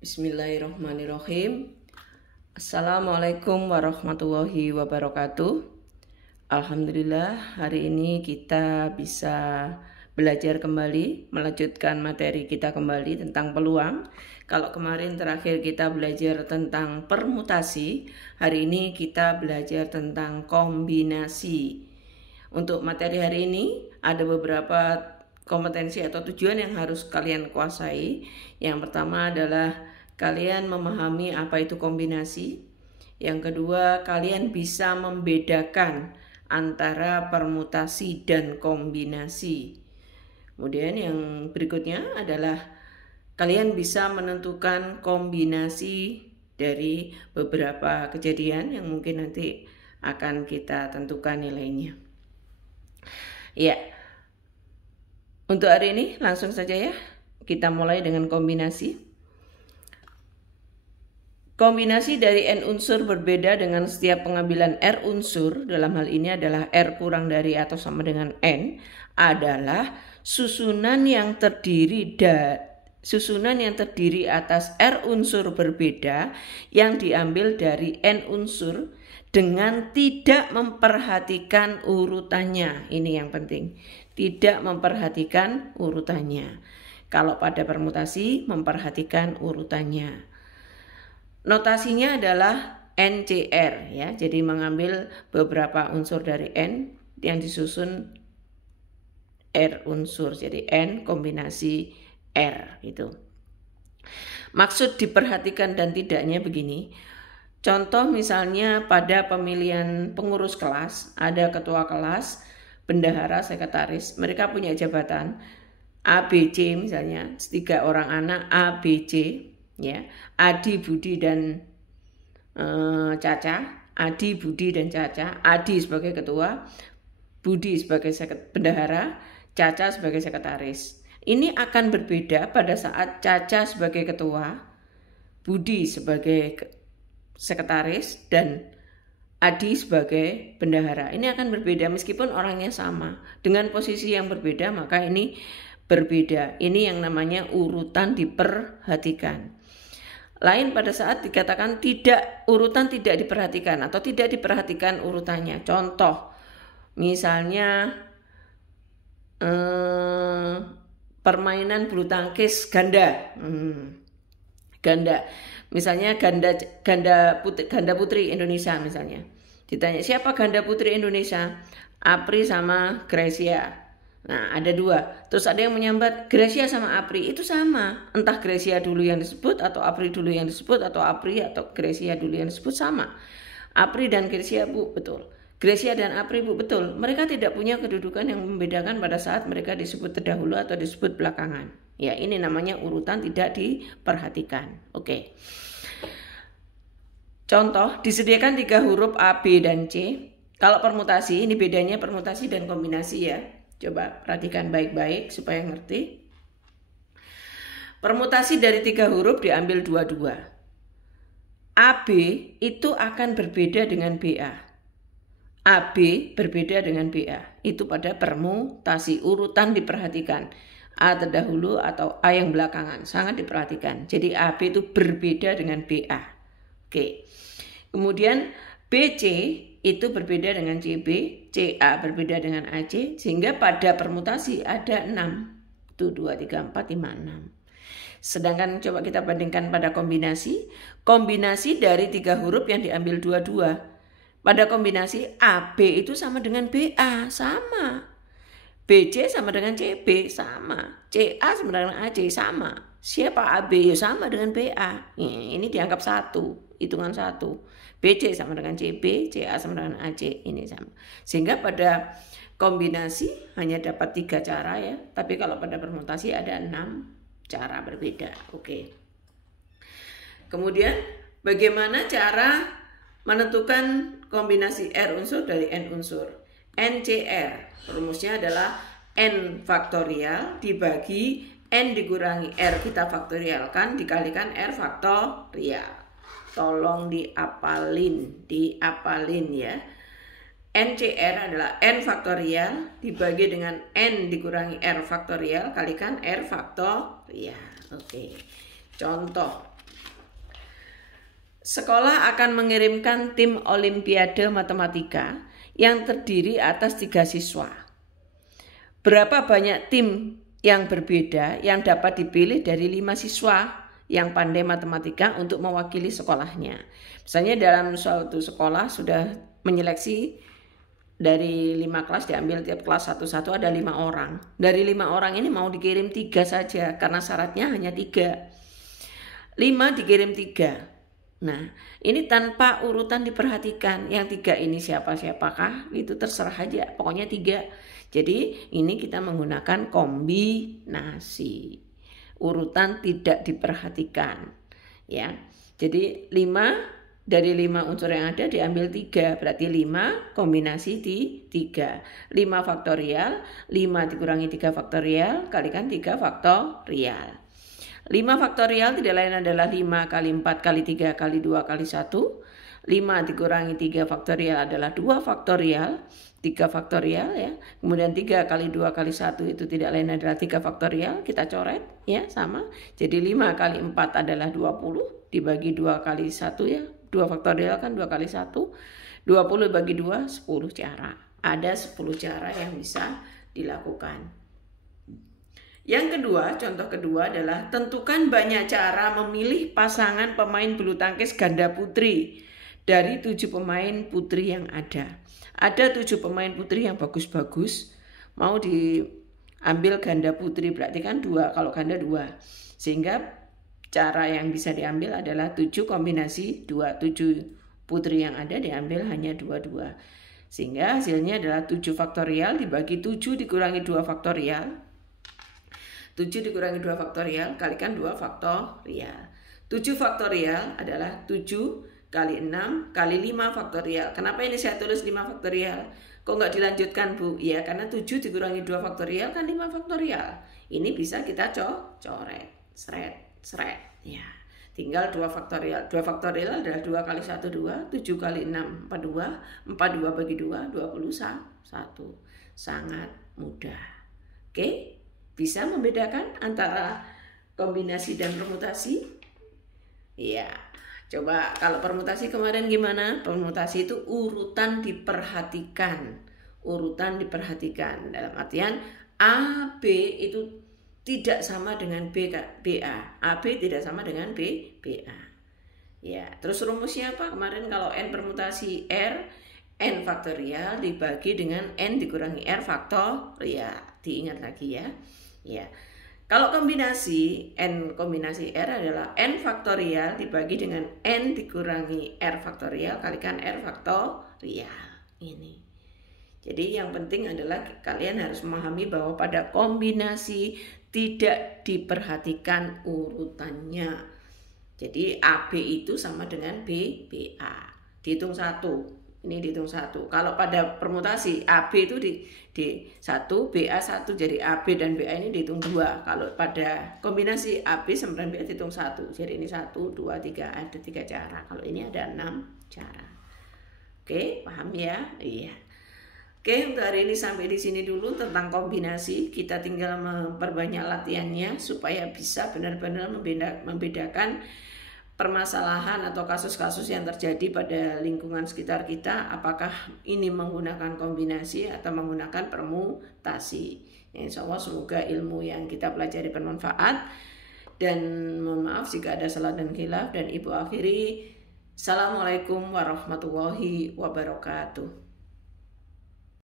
Bismillahirrahmanirrahim. Assalamualaikum warahmatullahi wabarakatuh. Alhamdulillah, hari ini kita bisa belajar kembali, melanjutkan materi kita kembali tentang peluang. Kalau kemarin terakhir kita belajar tentang permutasi, hari ini kita belajar tentang kombinasi. Untuk materi hari ini ada beberapa kompetensi atau tujuan yang harus kalian kuasai. Yang pertama adalah kalian memahami apa itu kombinasi. Yang kedua, kalian bisa membedakan antara permutasi dan kombinasi. Kemudian yang berikutnya adalah kalian bisa menentukan kombinasi dari beberapa kejadian yang mungkin nanti akan kita tentukan nilainya. Ya, untuk hari ini langsung saja ya, kita mulai dengan kombinasi. Kombinasi dari N unsur berbeda dengan setiap pengambilan R unsur, dalam hal ini adalah R kurang dari atau sama dengan N, adalah susunan yang terdiri atas R unsur berbeda yang diambil dari N unsur dengan tidak memperhatikan urutannya. Ini yang penting. Tidak memperhatikan urutannya. Kalau pada permutasi memperhatikan urutannya. Notasinya adalah NCR ya. Jadi mengambil beberapa unsur dari N yang disusun R unsur. Jadi N kombinasi R itu. Maksud diperhatikan dan tidaknya begini. Contoh misalnya pada pemilihan pengurus kelas, ada ketua kelas, bendahara, sekretaris, mereka punya jabatan ABC misalnya, 3 orang anak ABC ya, Adi, Budi dan Caca, Adi, Budi dan Caca, Adi sebagai ketua, Budi sebagai bendahara, Caca sebagai sekretaris. Ini akan berbeda pada saat Caca sebagai ketua, Budi sebagai sekretaris dan Adi sebagai bendahara. Ini akan berbeda meskipun orangnya sama. Dengan posisi yang berbeda maka ini berbeda. Ini yang namanya urutan diperhatikan. Lain pada saat dikatakan urutan tidak diperhatikan atau tidak diperhatikan urutannya. Contoh, misalnya permainan bulu tangkis ganda. Ganda. Misalnya ganda putri Indonesia misalnya. Ditanya siapa ganda putri Indonesia? Apri sama Gracia. Nah, ada 2. Terus ada yang menyambat Gracia sama Apri, itu sama. Entah Gracia dulu yang disebut atau Apri dulu yang disebut atau Apri atau Gracia dulu yang disebut, sama. Apri dan Gracia, Bu, betul. Gracia dan Apri, Bu, betul. Mereka tidak punya kedudukan yang membedakan pada saat mereka disebut terdahulu atau disebut belakangan. Ya, ini namanya urutan tidak diperhatikan. Oke. Contoh, disediakan 3 huruf A, B, dan C. Kalau permutasi, ini bedanya permutasi dan kombinasi ya. Coba perhatikan baik-baik supaya ngerti. Permutasi dari 3 huruf diambil 2-2. AB itu akan berbeda dengan BA. AB berbeda dengan BA. Itu pada permutasi, urutan diperhatikan. A terdahulu atau A yang belakangan, sangat diperhatikan. Jadi AB itu berbeda dengan BA. Oke. Kemudian BC itu berbeda dengan CB, CA berbeda dengan AC, sehingga pada permutasi ada 6. Itu 2, 3, 4, 5, 6. Sedangkan coba kita bandingkan pada kombinasi. Kombinasi dari 3 huruf yang diambil 2-2. Pada kombinasi AB itu sama dengan BA, sama. BC sama dengan CB, sama. CA sama dengan AC, sama. Siapa AB? Ya sama dengan BA. Ini dianggap 1, hitungan 1. BC sama dengan CB, CA sama dengan AC, ini sama. Sehingga pada kombinasi hanya dapat 3 cara ya. Tapi kalau pada permutasi ada 6 cara berbeda. Oke. Kemudian bagaimana cara menentukan kombinasi R unsur dari N unsur? NCR, rumusnya adalah N faktorial dibagi N dikurangi R kita faktorialkan dikalikan R faktorial. Tolong diapalin ya. NCR adalah N faktorial dibagi dengan N dikurangi R faktorial kalikan R faktorial. Oke. Contoh, Sekolah akan mengirimkan tim Olimpiade Matematika yang terdiri atas 3 siswa. Berapa banyak tim yang berbeda yang dapat dipilih dari 5 siswa yang pandai matematika untuk mewakili sekolahnya? Misalnya dalam suatu sekolah sudah menyeleksi dari 5 kelas, diambil tiap kelas satu-satu, ada 5 orang. Dari 5 orang ini mau dikirim 3 saja karena syaratnya hanya 3. 5 dikirim 3. Nah, ini tanpa urutan diperhatikan. Yang 3 ini siapakah? Itu terserah aja. Pokoknya 3. Jadi ini kita menggunakan kombinasi. Urutan tidak diperhatikan. Ya. Jadi 5 dari 5 unsur yang ada diambil 3. Berarti 5 kombinasi di 3. 5 faktorial, 5 dikurangi 3 faktorial, kalikan 3 faktorial. 5 faktorial tidak lain adalah 5 kali 4 kali 3 kali 2 kali 1. 5 dikurangi 3 faktorial adalah 2 faktorial. 3 faktorial ya. Kemudian 3 kali 2 kali 1 itu tidak lain adalah 3 faktorial. Kita coret ya, sama. Jadi 5 kali 4 adalah 20. Dibagi 2 kali 1 ya. 2 faktorial kan 2 kali 1. 20 bagi 2, 10 cara. Ada 10 cara yang bisa dilakukan. Yang kedua, contoh kedua adalah tentukan banyak cara memilih pasangan pemain bulu tangkis ganda putri dari 7 pemain putri yang ada. Ada 7 pemain putri yang bagus-bagus, mau diambil ganda putri, berarti kan 2, kalau ganda 2. Sehingga cara yang bisa diambil adalah 7 kombinasi 2. 7 putri yang ada diambil hanya 2. Sehingga hasilnya adalah 7 faktorial dibagi 7 dikurangi 2 faktorial. 7 dikurangi 2 faktorial kalikan 2 faktorial. 7 faktorial adalah 7 kali 6 kali 5 faktorial. Kenapa ini saya tulis 5 faktorial? Kok nggak dilanjutkan, Bu? Ya, karena 7 dikurangi 2 faktorial kan 5 faktorial. Ini bisa kita coret. Seret. Ya. Tinggal 2 faktorial. 2 faktorial adalah 2 kali 1, 2. 7 kali 6, 42. 42 bagi 2, 21. Sangat mudah. Oke? Bisa membedakan antara kombinasi dan permutasi? Iya. Coba kalau permutasi kemarin gimana? Permutasi itu urutan diperhatikan. Dalam artian A, B itu tidak sama dengan BA. AB tidak sama dengan BA. Ya, terus rumusnya apa? Kemarin kalau N permutasi R, N faktorial dibagi dengan N dikurangi R faktorial. Diingat lagi ya. Ya, kalau kombinasi N kombinasi R adalah N faktorial dibagi dengan N dikurangi R faktorial kalikan R faktorial. Ini. Jadi yang penting adalah kalian harus memahami bahwa pada kombinasi tidak diperhatikan urutannya. Jadi AB itu sama dengan BA. Dihitung 1. Ini dihitung 1. Kalau pada permutasi AB itu di 1, BA 1, jadi AB dan BA ini dihitung 2. Kalau pada kombinasi AB sama dengan BA dihitung 1. Jadi ini 1, 2, 3, ada 3 cara. Kalau ini ada 6 cara. Oke, paham ya? Iya. Oke, untuk hari ini sampai di sini dulu tentang kombinasi. Kita tinggal memperbanyak latihannya supaya bisa benar-benar membedakan permasalahan atau kasus-kasus yang terjadi pada lingkungan sekitar kita, apakah ini menggunakan kombinasi atau menggunakan permutasi. Insya Allah semoga ilmu yang kita pelajari bermanfaat, dan mohon maaf jika ada salah dan khilaf, dan ibu akhiri, Assalamualaikum warahmatullahi wabarakatuh.